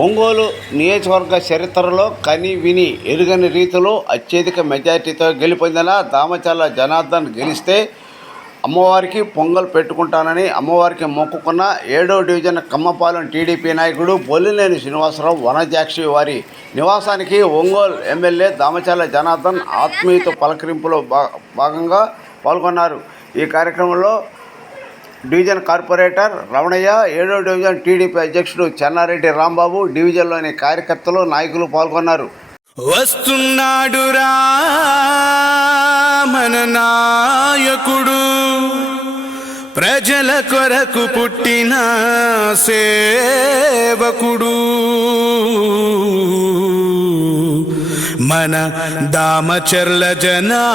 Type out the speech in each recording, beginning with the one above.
ఒంగోలు నియోజకవర్గ చరిత్రలో కని విని ఎరుగని రీతిలో అత్యధిక మెజార్టీతో గెలుపొందిన దామచర్ల జనార్దన్ గెలిస్తే అమ్మవారికి పొంగల్ పెట్టుకుంటానని అమ్మవారికి మొక్కుకున్న 7వ డివిజన్ కమ్మపాలెం టీడీపీ నాయకుడు బొల్లినేని శ్రీనివాసరావు వనజాక్షి వారి నివాసానికి ఒంగోలు ఎమ్మెల్యే దామచర్ల జనార్దన్ ఆత్మీయత పలకరింపులో భాగంగా పాల్గొన్నారు. ఈ కార్యక్రమంలో డివిజన్ కార్పొరేటర్ రమణయ్య, 7వ డివిజన్ టీడీపీ అధ్యక్షుడు చెన్నారెడ్డి రాంబాబు, డివిజన్లోని కార్యకర్తలు, నాయకులు పాల్గొన్నారు. వస్తున్నాడు రా మన నాయకుడు, ప్రజల కొరకు పుట్టిన సేవకుడు, మన దామచర్ల జనార్దనుడు.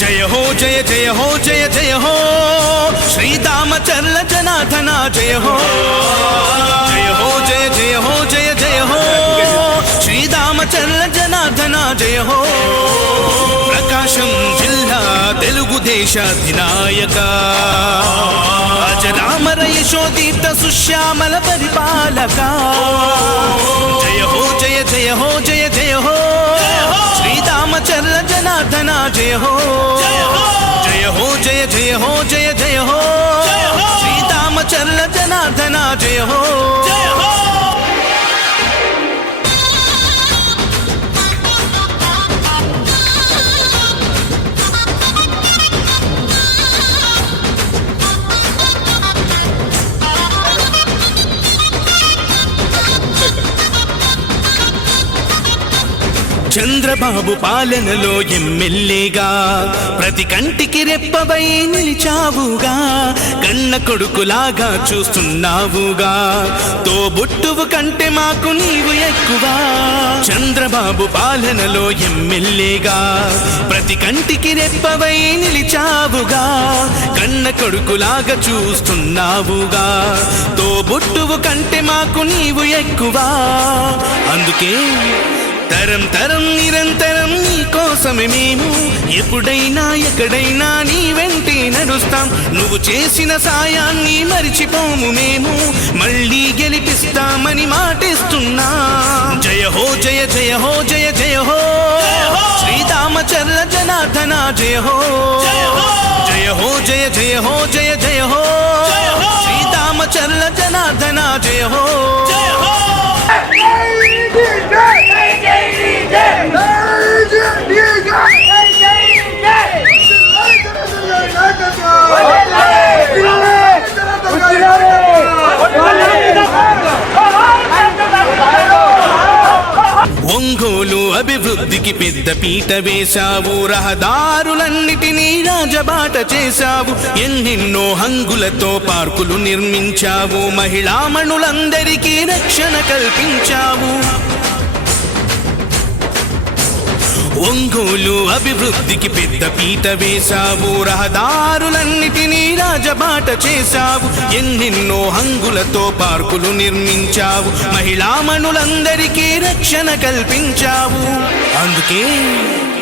జయ హో జయ జయ హో జయ జయ హో శ్రీదామచర్ల జనార్దన జయ హో. జయ హో జయ జయ హో జయ జయ హో శ్రీదామచర్ల జనార్దన జయ హో. ప్రకాశం జిల్లా తెలుగుదేశ అధినాయక, అజరామర యశోదీప్త సుశ్యామల పరిపాలక. జయ హో జయ జయ హో జయ జయ హో శ్రీదామచర్ల జనార్దన జయ హో. జయ హో జయ జయ హో జయ జయ హో శ్రీదామచర్ల జనార్దన జయ హో. చంద్రబాబు పాలనలో ఎమ్మెల్యేగా ప్రతి కంటికి రెప్పవై నిలిచావుగా, కన్న కొడుకులాగా చూస్తున్నావుగా, తోబుట్టువు కంటే మాకు నీవు ఎక్కువ. చంద్రబాబు పాలనలో ఎమ్మెల్యేగా ప్రతి కంటికి రెప్పవై నిలిచావుగా, కన్న కొడుకులాగా చూస్తున్నావుగా, తోబుట్టువు కంటే మాకు నీవు ఎక్కువ. అందుకే తరం తరం నిరంతరం నీ కోసమే మేము, ఎప్పుడైనా ఎక్కడైనా నీ వెంటే నడుస్తాం. నువ్వు చేసిన సాయాన్ని మరిచిపోము మేము, మళ్ళీ గెలిపిస్తామని మాటిస్తున్నా. జయ హో జయ జయ హో జయ జయ హో శ్రీదామచర్ల జనార్దన జయ హో. జయ హో జయ జయ హో జయ జయ హో శ్రీదామచర్ల జనార్దన జయ హో. ఒంగోలు అభివృద్ధికి పెద్ద పీట వేశావు, రహదారులన్నిటినీ రాజబాట చేశావు, ఎన్నెన్నో హంగులతో పార్కులు నిర్మించావు, మహిళామణులందరికీ రక్షణ కల్పించావు. ఒంగోలు అభివృద్ధికి పెద్ద పీట వేశావు, రహదారులన్నిటినీ రాజబాట చేశావు, ఎన్నెన్నో హంగులతో పార్కులు నిర్మించావు, మహిళామణులందరికీ రక్షణ కల్పించావు. అందుకే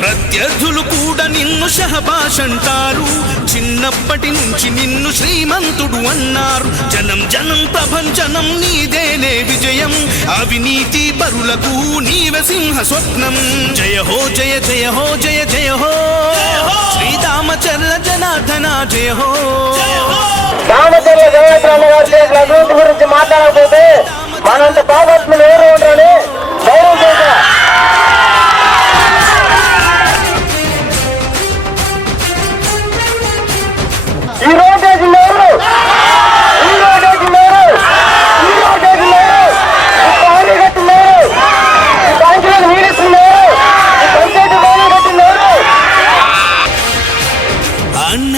ప్రత్యర్థులు కూడా నిన్ను షహబాష్ అంటారు, చిన్నప్పటి నుంచి నిన్ను శ్రీమంతుడు అన్నారు. జనం జనం ప్రభంజనం నీదేలే విజయం, అవినీతి పరులకు నీవే సింహ స్వప్నం. జయ హో జయ జయ హో జయ జయ హో శ్రీదామచర్ల జనార్దన జయ హో. దామచర్ల జనార్దన గారి అభివృద్ధి గురించి మాట్లాడకపోతే మనంత పాపత్ములు ఎవరు ఉంటారని గౌరవం చేశా. ఈ రోజు లేరు, ఈ రోజు లేరు, ఈ రోజు లేరు, పానీ గట్టి లేరు, ఈ బ్యాంకులకు నీరిస్తున్నారు, ఈ పంచాయతీ బాణీ గట్టి లేరు. అన్న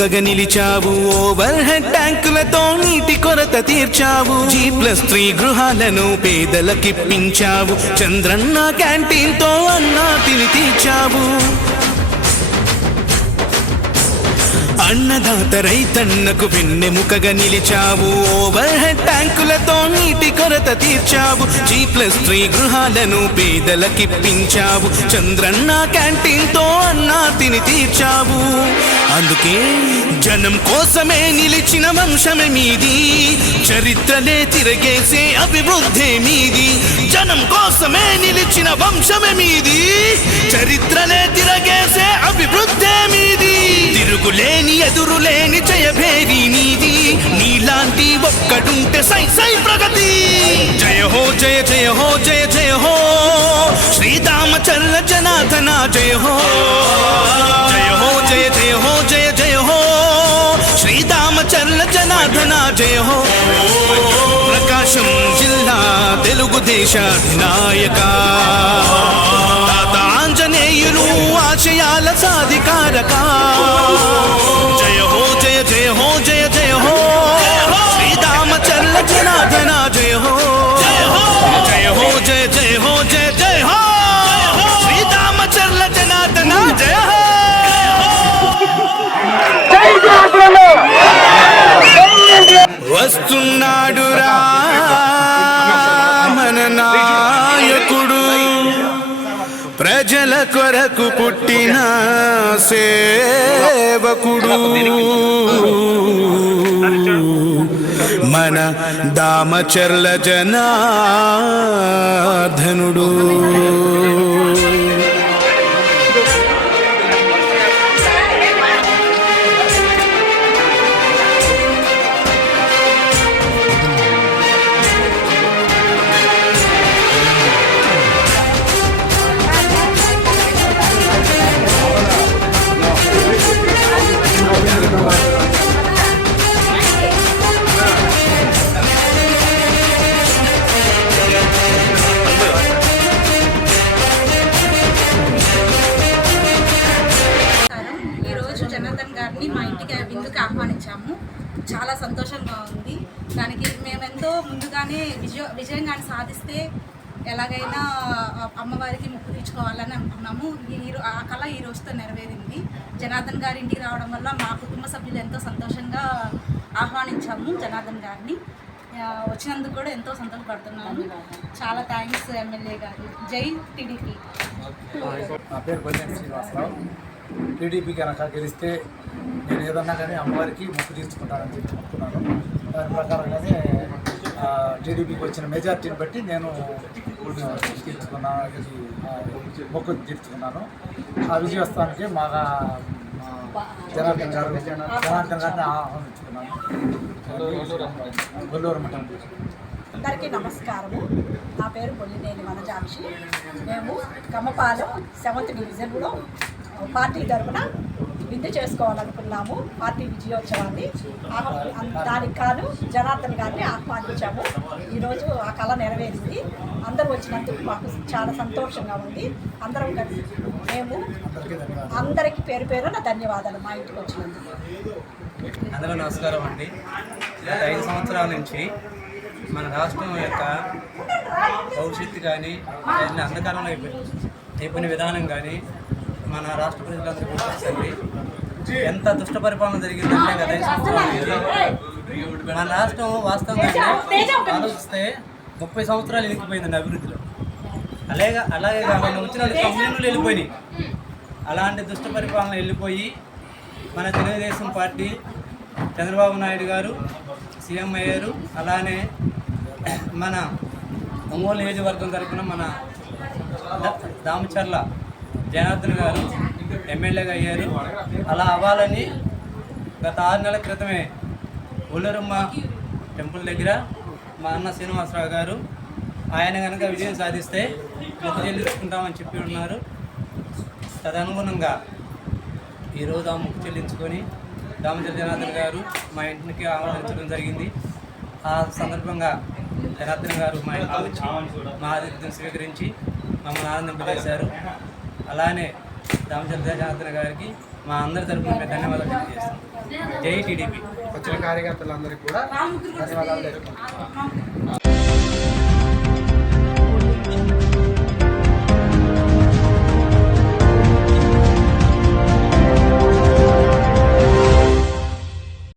వెన్నెముకగా నిలిచావు. ఓవర్ హెడ్ ట్యాంకులతో నీటి కొరత తీర్చావు. G+3 గృహాలను పేదలకిప్పించావు. చంద్రన్న క్యాంటీన్తో అన్నాతిని తీర్చావు. అన్నదాత రైతన్నకు వెన్నెముకగా నిలిచావు. ఓవర్ హెడ్ ట్యాంకులతో నీటి కొరత తీర్చావు. G+3 గృహాలను పేదలకిప్పించావు. చంద్రన్న క్యాంటీన్తో అన్నాతిని తీర్చావు. అందుకే జనం కోసమే నిలిచిన వంశమే మీది. చరిత్రలే తిరగేసే అభివృద్ధి మీది. జనం కోసమే నిలిచిన వంశమే మీది. చరిత్రలే తిరగేసే అభివృద్ధి మీది. తిరుగులేని ఎదురులేని జయభేరి నీది. నీలాంటి ఒక్కడుంటే సై సై ప్రగతి. జయ హో జయ జయ హో జయ జయ హో శ్రీరామచంద్ర జనార్దన జయ హో. జయ హో జయ జయ హో జయ జయ హో శ్రీరామచంద్ర జనార్దన జయ హో. ప్రకాశం జిల్లా తెలుగుదేశ అధినాయక తాత ఆంజనేయులు ఆశయాల సాధికారక. జయ హో జయ జయ హో జయ జయ హో శ్రీరామచంద్ర జనార్దన జయ హో. జయ హో జయ జయ హో జయ జయ హో శ్రీరామచంద్ర జనార్దన జయ హో. వస్తున్నాడు రా మన నాయకుడు. ప్రజల కొరకు పుట్టిన సేవకుడు. మన దామచర్ల జనార్దనుడు. జనార్దన్ గారిని మా ఇంటికి విందుకు ఆహ్వానించాము. చాలా సంతోషంగా ఉంది. దానికి మేమెంతో ముందుగానే విజయంగాన్ని సాధిస్తే ఎలాగైనా అమ్మవారికి మొక్కు తీర్చుకోవాలని అనుకున్నాము. ఆ కళ ఈ రోజుతో నెరవేరింది. జనార్దన్ గారి ఇంటికి రావడం వల్ల మా కుటుంబ సభ్యులు ఎంతో సంతోషంగా ఆహ్వానించాము జనార్దన్ గారిని. వచ్చినందుకు కూడా ఎంతో సంతోషపడుతున్నాము. చాలా థ్యాంక్స్ ఎమ్మెల్యే గారు. జై టీడీపీ. నా పేరు బల్లేని శ్రీనివాసరావు. టీడీపీ కనుక గెలిస్తే నేను ఏదన్నా కానీ అమ్మవారికి మొక్కు తీర్చుకుంటానని చెప్పి చెప్తున్నాను. దాని ప్రకారంగానే టీడీపీకి వచ్చిన మెజార్టీని బట్టి నేను మొక్కు తీర్చుకున్నాను. ఆ విజయస్థానానికి మాగా జనార్దన్ గారిని ఆహ్వానించుకున్నాను. గొల్లూరు మఠం. అందరికీ నమస్కారము. నా పేరు బొల్లినేని వనజాక్షి. మేము కమ్మపాలెం 7th డివిజన్లో పార్టీ తరఫున విందు చేసుకోవాలనుకున్నాము. పార్టీ విజయోత్సవాన్ని దానికి కాను జనార్దన్ గారిని ఆహ్వానించాము. ఈరోజు ఆ కళ నెరవేరింది. అందరూ వచ్చినందుకు మాకు చాలా సంతోషంగా ఉంది. అందరం కలిసి మేము అందరికీ పేరు పేరున ధన్యవాదాలు మా ఇంటికి వచ్చినందుకు. అందరూ నమస్కారం అండి. గత 5 సంవత్సరాల నుంచి మన రాష్ట్రం యొక్క భవిష్యత్తు కానీ అంధకారంలో అయిపోయిన విధానం కానీ మన రాష్ట్ర ప్రజలందరూ గుర్తించండి. ఎంత దుష్ట పరిపాలన జరిగిందంటే గత 5 సంవత్సరాలు మన రాష్ట్రం వాస్తవంగా ఆలోచిస్తే 30 సంవత్సరాలు ఎనికిపోయిందండి అభివృద్ధిలో. అలాగే కాకుండా వచ్చిన కంపెనీలు వెళ్ళిపోయినాయి. అలాంటి దుష్ట పరిపాలన వెళ్ళిపోయి మన తెలుగుదేశం పార్టీ చంద్రబాబు నాయుడు గారు సీఎం అయ్యారు. అలానే మన ఒంగోలు నియోజకవర్గం తరఫున మన దామచర్ల జనార్దన్ గారు ఎమ్మెల్యేగా అయ్యారు. అలా అవ్వాలని గత 6 నెలల క్రితమే ఒల్లూరమ్మ టెంపుల్ దగ్గర మా అన్న శ్రీనివాసరావు గారు ఆయన కనుక విజయం సాధిస్తే మొక్కు చెల్లించుకుంటామని చెప్పి ఉన్నారు. తదనుగుణంగా ఈరోజు ఆ మొక్కు చెల్లించుకొని దామచర్ల జనార్దన్ గారు మా ఇంటికి ఆహ్వానించడం జరిగింది. ఆ సందర్భంగా జనార్దన్ గారు మా ఇంటికి వచ్చి మా ఆతిథ్యం స్వీకరించి మమ్మల్ని ఆనందింపజేశారు. అలానే దామచర్ల జనార్దన్ గారికి మా అందరి తరఫున మేము ధన్యవాదాలు తెలియజేస్తాం. జై టీడీపీ. వచ్చిన కార్యకర్తలందరికీ కూడా ధన్యవాదాలు తెలుపుకుంటున్నాం.